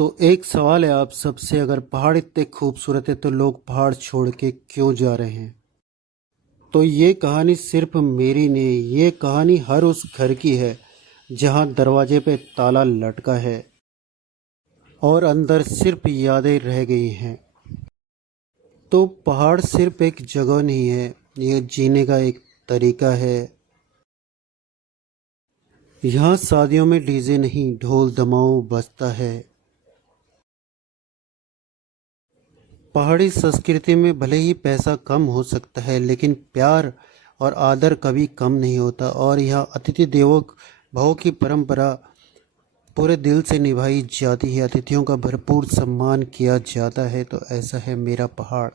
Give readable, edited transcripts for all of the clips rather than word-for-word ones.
तो एक सवाल है आप सबसे, अगर पहाड़ इतने खूबसूरत है तो लोग पहाड़ छोड़ के क्यों जा रहे हैं? तो ये कहानी सिर्फ मेरी नहीं, ये कहानी हर उस घर की है जहाँ दरवाजे पे ताला लटका है और अंदर सिर्फ यादें रह गई हैं। तो पहाड़ सिर्फ एक जगह नहीं है, ये जीने का एक तरीका है। यहाँ शादियों में डीजे नहीं, ढोल दमाऊ बजता है। पहाड़ी संस्कृति में भले ही पैसा कम हो सकता है, लेकिन प्यार और आदर कभी कम नहीं होता। और यहाँ अतिथि देवो भव की परंपरा पूरे दिल से निभाई जाती है, अतिथियों का भरपूर सम्मान किया जाता है। तो ऐसा है मेरा पहाड़।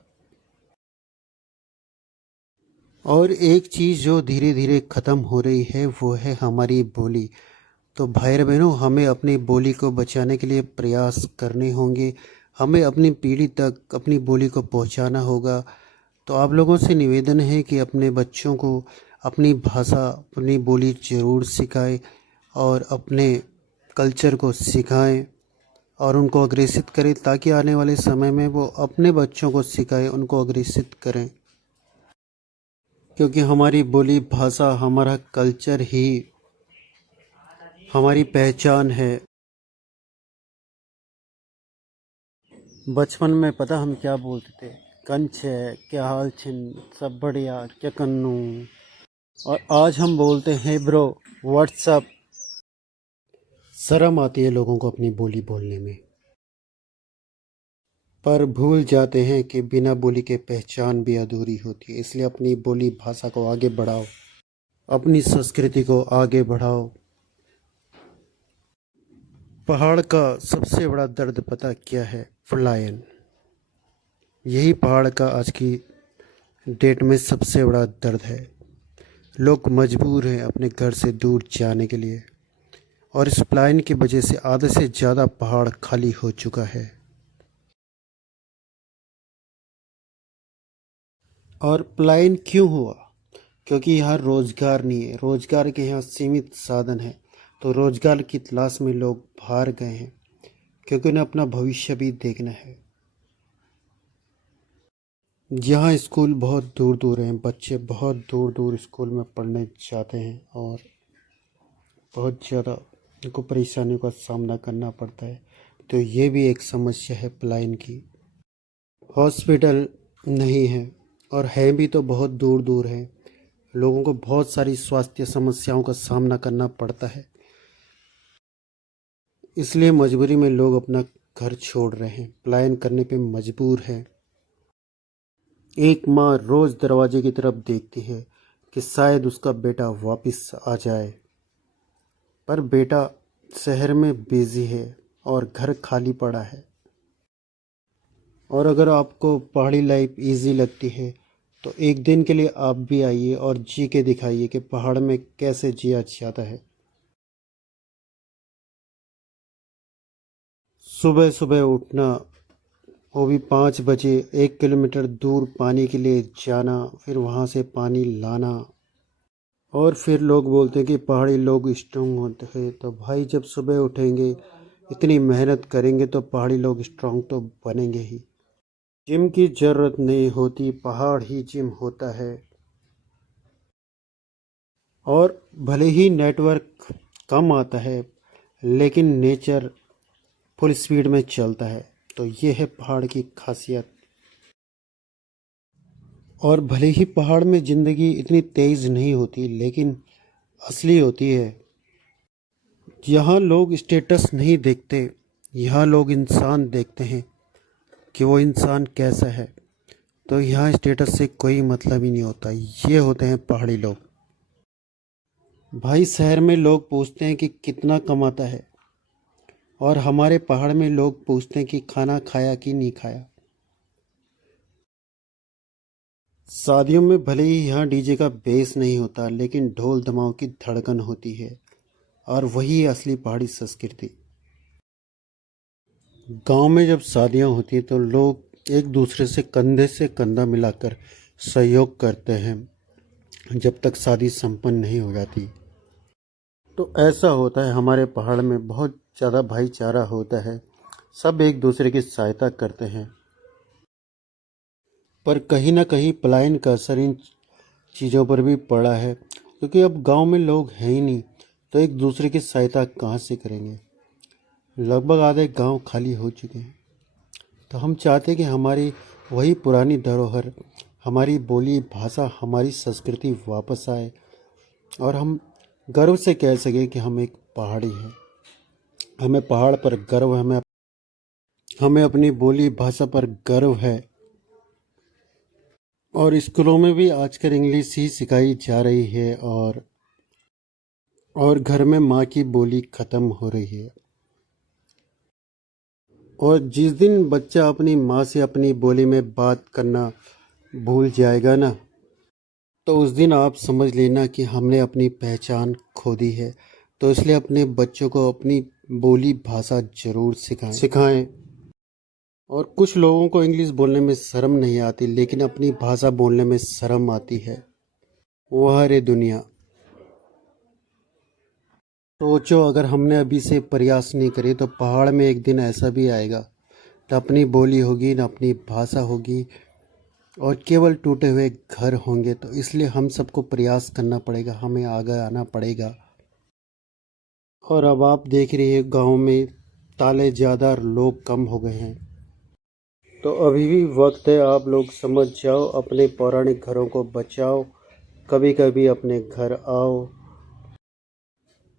और एक चीज़ जो धीरे धीरे ख़त्म हो रही है वो है हमारी बोली। तो भाई बहनों, हमें अपनी बोली को बचाने के लिए प्रयास करने होंगे। हमें अपनी पीढ़ी तक अपनी बोली को पहुंचाना होगा। तो आप लोगों से निवेदन है कि अपने बच्चों को अपनी भाषा, अपनी बोली ज़रूर सिखाएं और अपने कल्चर को सिखाएं और उनको अग्रेसित करें, ताकि आने वाले समय में वो अपने बच्चों को सिखाएं, उनको अग्रेसित करें। क्योंकि हमारी बोली भाषा, हमारा कल्चर ही हमारी पहचान है। बचपन में पता हम क्या बोलते थे? कंच है, क्या हाल छिन, सब बढ़िया, क्या कन्नू। और आज हम बोलते हैं ब्रो, व्हाट्सअप। शर्म आती है लोगों को अपनी बोली बोलने में, पर भूल जाते हैं कि बिना बोली के पहचान भी अधूरी होती है। इसलिए अपनी बोली भाषा को आगे बढ़ाओ, अपनी संस्कृति को आगे बढ़ाओ। पहाड़ का सबसे बड़ा दर्द पता क्या है? पलायन। यही पहाड़ का आज की डेट में सबसे बड़ा दर्द है। लोग मजबूर हैं अपने घर से दूर जाने के लिए, और इस पलायन की वजह से आधे से ज़्यादा पहाड़ खाली हो चुका है। और पलायन क्यों हुआ? क्योंकि यहाँ रोजगार नहीं है, रोजगार के यहाँ सीमित साधन है। तो रोजगार की तलाश में लोग बाहर गए हैं, क्योंकि उन्हें अपना भविष्य भी देखना है। यहाँ स्कूल बहुत दूर दूर हैं, बच्चे बहुत दूर दूर स्कूल में पढ़ने जाते हैं और बहुत ज़्यादा उनको परेशानियों का सामना करना पड़ता है। तो ये भी एक समस्या है पलायन की। हॉस्पिटल नहीं है, और है भी तो बहुत दूर दूर है। लोगों को बहुत सारी स्वास्थ्य समस्याओं का सामना करना पड़ता है। इसलिए मजबूरी में लोग अपना घर छोड़ रहे हैं, पलायन करने पे मजबूर हैं। एक माँ रोज़ दरवाजे की तरफ देखती है कि शायद उसका बेटा वापस आ जाए, पर बेटा शहर में बिजी है और घर खाली पड़ा है। और अगर आपको पहाड़ी लाइफ इजी लगती है तो एक दिन के लिए आप भी आइए और जी के दिखाइए कि पहाड़ में कैसे जिया जाता है। सुबह सुबह उठना, वो भी 5 बजे, 1 किलोमीटर दूर पानी के लिए जाना, फिर वहाँ से पानी लाना। और फिर लोग बोलते हैं कि पहाड़ी लोग स्ट्रांग होते हैं। तो भाई, जब सुबह उठेंगे, इतनी मेहनत करेंगे, तो पहाड़ी लोग स्ट्रांग तो बनेंगे ही। जिम की ज़रूरत नहीं होती, पहाड़ ही जिम होता है। और भले ही नेटवर्क कम आता है, लेकिन नेचर फुल स्पीड में चलता है। तो ये है पहाड़ की खासियत। और भले ही पहाड़ में ज़िंदगी इतनी तेज़ नहीं होती, लेकिन असली होती है। यहाँ लोग स्टेटस नहीं देखते, यहाँ लोग इंसान देखते हैं कि वो इंसान कैसा है। तो यहाँ स्टेटस से कोई मतलब ही नहीं होता। ये होते हैं पहाड़ी लोग। भाई, शहर में लोग पूछते हैं कि कितना कमाता है, और हमारे पहाड़ में लोग पूछते हैं कि खाना खाया कि नहीं खाया। शादियों में भले ही यहाँ डीजे का बेस नहीं होता, लेकिन ढोल दमाव की धड़कन होती है, और वही है असली पहाड़ी संस्कृति। गांव में जब शादियां होती हैं तो लोग एक दूसरे से कंधा मिलाकर सहयोग करते हैं, जब तक शादी संपन्न नहीं हो जाती। तो ऐसा होता है, हमारे पहाड़ में बहुत ज़्यादा भाईचारा होता है। सब एक दूसरे की सहायता करते हैं। पर कहीं ना कहीं पलायन का असर इन चीज़ों पर भी पड़ा है, क्योंकि अब गांव में लोग हैं ही नहीं, तो एक दूसरे की सहायता कहाँ से करेंगे। लगभग आधे गांव खाली हो चुके हैं। तो हम चाहते हैं कि हमारी वही पुरानी धरोहर, हमारी बोली भाषा, हमारी संस्कृति वापस आए और हम गर्व से कह सकें कि हम एक पहाड़ी हैं। हमें पहाड़ पर गर्व है, हमें हमें अपनी बोली भाषा पर गर्व है। और स्कूलों में भी आजकल इंग्लिश ही सिखाई जा रही है और घर में माँ की बोली ख़त्म हो रही है। और जिस दिन बच्चा अपनी माँ से अपनी बोली में बात करना भूल जाएगा ना, तो उस दिन आप समझ लेना कि हमने अपनी पहचान खो दी है। तो इसलिए अपने बच्चों को अपनी बोली भाषा ज़रूर सिखाएं। और कुछ लोगों को इंग्लिश बोलने में शर्म नहीं आती, लेकिन अपनी भाषा बोलने में शर्म आती है। वह रे दुनिया। सोचो, अगर हमने अभी से प्रयास नहीं करे तो पहाड़ में एक दिन ऐसा भी आएगा, न अपनी बोली होगी, न अपनी भाषा होगी, और केवल टूटे हुए घर होंगे। तो इसलिए हम सबको प्रयास करना पड़ेगा, हमें आगे आना पड़ेगा। और अब आप देख रही है गांव में ताले ज़्यादा और लोग कम हो गए हैं। तो अभी भी वक्त है, आप लोग समझ जाओ, अपने पौराणिक घरों को बचाओ, कभी कभी अपने घर आओ,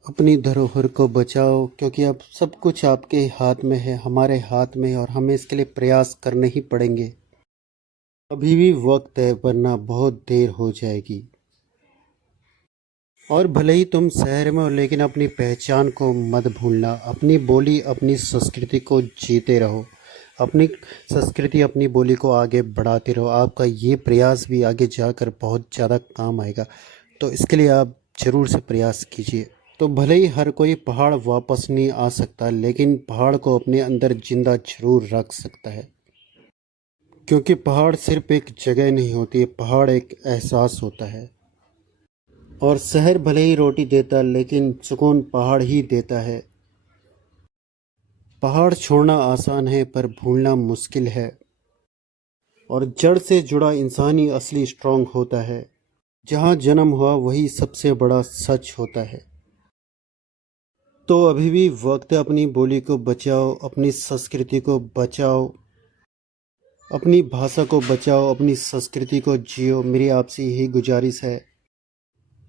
अपनी धरोहर को बचाओ, क्योंकि अब सब कुछ आपके हाथ में है, हमारे हाथ में है, और हमें इसके लिए प्रयास करने ही पड़ेंगे। अभी भी वक्त है, वरना बहुत देर हो जाएगी। और भले ही तुम शहर में हो, लेकिन अपनी पहचान को मत भूलना। अपनी बोली, अपनी संस्कृति को जीते रहो। अपनी संस्कृति, अपनी बोली को आगे बढ़ाते रहो। आपका ये प्रयास भी आगे जाकर बहुत ज़्यादा काम आएगा। तो इसके लिए आप ज़रूर से प्रयास कीजिए। तो भले ही हर कोई पहाड़ वापस नहीं आ सकता, लेकिन पहाड़ को अपने अंदर जिंदा जरूर रख सकता है। क्योंकि पहाड़ सिर्फ एक जगह नहीं होती है, पहाड़ एक एहसास होता है। और शहर भले ही रोटी देता, लेकिन सुकून पहाड़ ही देता है। पहाड़ छोड़ना आसान है, पर भूलना मुश्किल है। और जड़ से जुड़ा इंसान ही असली स्ट्रांग होता है। जहाँ जन्म हुआ वही सबसे बड़ा सच होता है। तो अभी भी वक्त है, अपनी बोली को बचाओ, अपनी संस्कृति को बचाओ, अपनी भाषा को बचाओ, अपनी संस्कृति को जियो। मेरी आपसे यही गुजारिश है।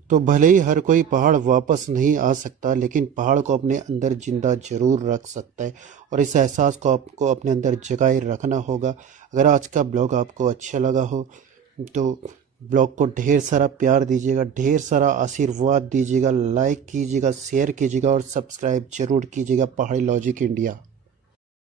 तो भले ही हर कोई पहाड़ वापस नहीं आ सकता, लेकिन पहाड़ को अपने अंदर जिंदा जरूर रख सकता है। और इस एहसास को आपको अपने अंदर जगाए रखना होगा। अगर आज का ब्लॉग आपको अच्छा लगा हो तो ब्लॉग को ढेर सारा प्यार दीजिएगा, ढेर सारा आशीर्वाद दीजिएगा, लाइक कीजिएगा, शेयर कीजिएगा और सब्सक्राइब जरूर कीजिएगा पहाड़ी लॉजिक इंडिया।